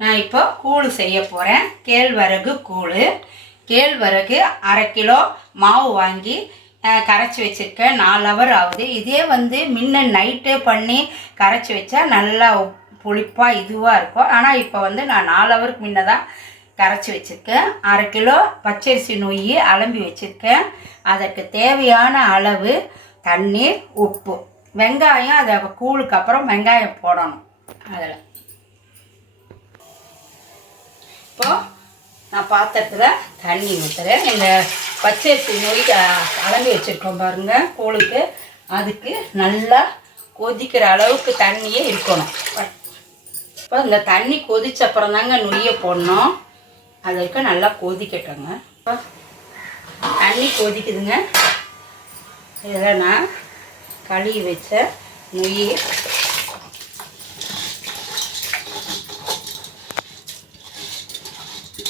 நான் இப்போ கூழ் செய்ய போகிறேன் கேழ்வரகு கூழ். கேழ்வரகு அரை கிலோ மாவு வாங்கி கரைச்சி வச்சுருக்கேன். நாலு ஹவர் ஆகுது. இதே வந்து முன்ன நைட்டே பண்ணி கரைச்சி வச்சா நல்லா புளிப்பாக இதுவாக இருக்கும். ஆனால் இப்போ வந்து நான் நாலு ஹவருக்கு முன்ன தான் கரைச்சி வச்சுருக்கேன். அரை கிலோ பச்சரிசி நொய் அலம்பி வச்சுருக்கேன். அதற்கு தேவையான அளவு தண்ணீர் உப்பு. வெங்காயம் அதை கூழுக்கு அப்புறம் வெங்காயம் போடணும். அதில். இப்போ நான் பாத்திரத்தில் தண்ணி ஊற்றுறேன் இந்த பச்சரிசி நோய் அலங்கி வச்சுருக்கோம் பாருங்கள் கோளுக்கு அதுக்கு நல்லா கொதிக்கிற அளவுக்கு தண்ணியே இருக்கணும். இப்போ இந்த தண்ணி கொதிச்ச அப்புறம் தாங்க நொய்யை போடணும். அதற்கு நல்லா கொதிக்கட்டோங்க. இப்போ தண்ணி கொதிக்குதுங்க. இதில் நான் கழுவி வச்ச நொய்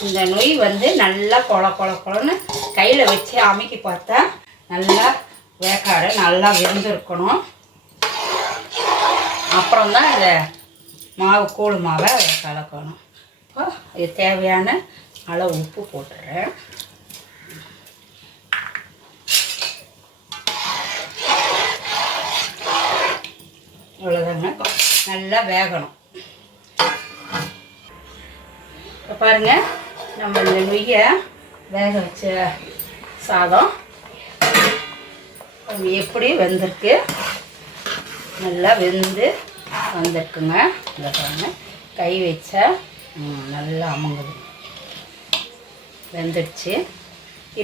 இந்த நொய் வந்து நல்லா கொல கொல கொலன்னு கையில் வச்சு அமைக்கி பார்த்தா நல்லா வேக்காடு நல்லா வெந்திருக்கணும். அப்புறம் தான் இந்த மாவு கூழ் மாவை கலக்கணும். இப்போ இது தேவையான அளவு உப்பு போட்டுறேன். இவ்வளோதாங்க நல்லா வேகணும். இப்போ பாருங்க. நம்ம இந்த நொய்யை வேக வச்ச சாதம் அது எப்படி வெந்திருக்கு? நல்லா வெந்து வந்திருக்குங்க. இந்த பாருங்க. கை வச்சா நல்லா அமுங்குது. வெந்துடுச்சு.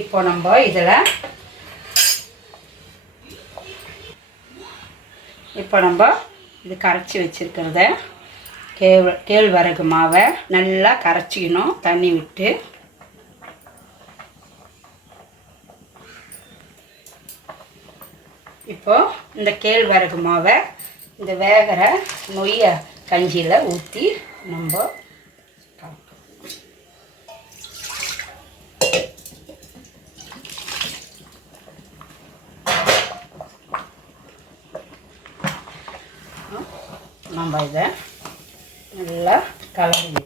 இப்போ நம்ம இதில் இப்போ நம்ம இது கரைச்சி வச்சுருக்கிறத கேழ் கேழ்வரகு மாவை நல்லா கரைச்சிக்கணும் தண்ணி விட்டு. இப்போ இந்த கேழ்வரகு மாவை இந்த வேகிற நொய்ய கஞ்சியில் ஊற்றி நம்ம நம்ம இதை நல்லா கலந்து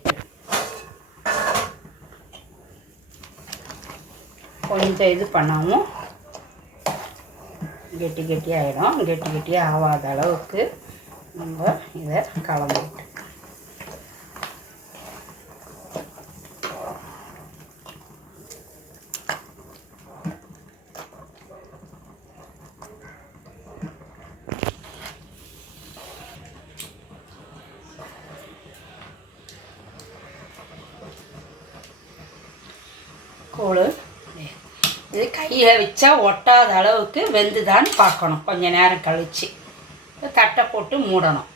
கொஞ்சம் இது பண்ணாமல் கெட்டி கெட்டி ஆகிடும் கெட்டி கெட்டியாக ஆகாத அளவுக்கு நம்ம இதை கலந்துக்கிட்டு கூழ் இது கையில் வச்சா ஒட்டாத அளவுக்கு வெந்துதான்னு பார்க்கணும். கொஞ்ச நேரம் கழித்து தட்டை போட்டு மூடணும்.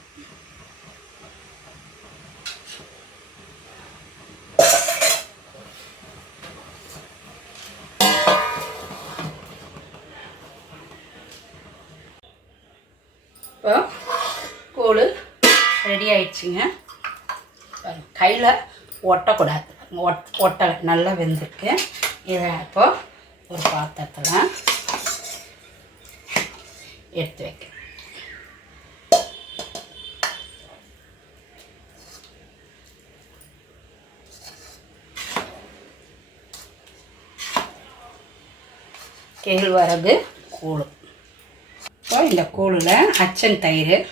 இப்போ கூழ் ரெடி ஆயிடுச்சுங்க. கையில் ஒட்டக்கூடாது. ஒட் ஒட்டலை நல்லா வெந்திருக்கு. இதை இப்போ ஒரு பாத்திரத்தில் எடுத்து வைக்க கேழ்வரகு கூழ். இப்போ இந்த கூழில் அச்சன் தயிர்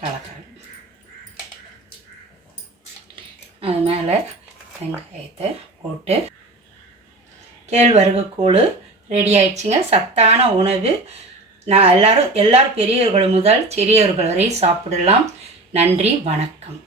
கலக்கிறேன். அது மேலே வெங்காயத்தை போட்டு கேழ்வரகு கூழ் ரெடி ஆயிடுச்சுங்க. சத்தான உணவு. நான் எல்லாரும் எல்லாரும் பெரியவர்கள் முதல் சிறியவர்கள் வரை சாப்பிடலாம். நன்றி வணக்கம்.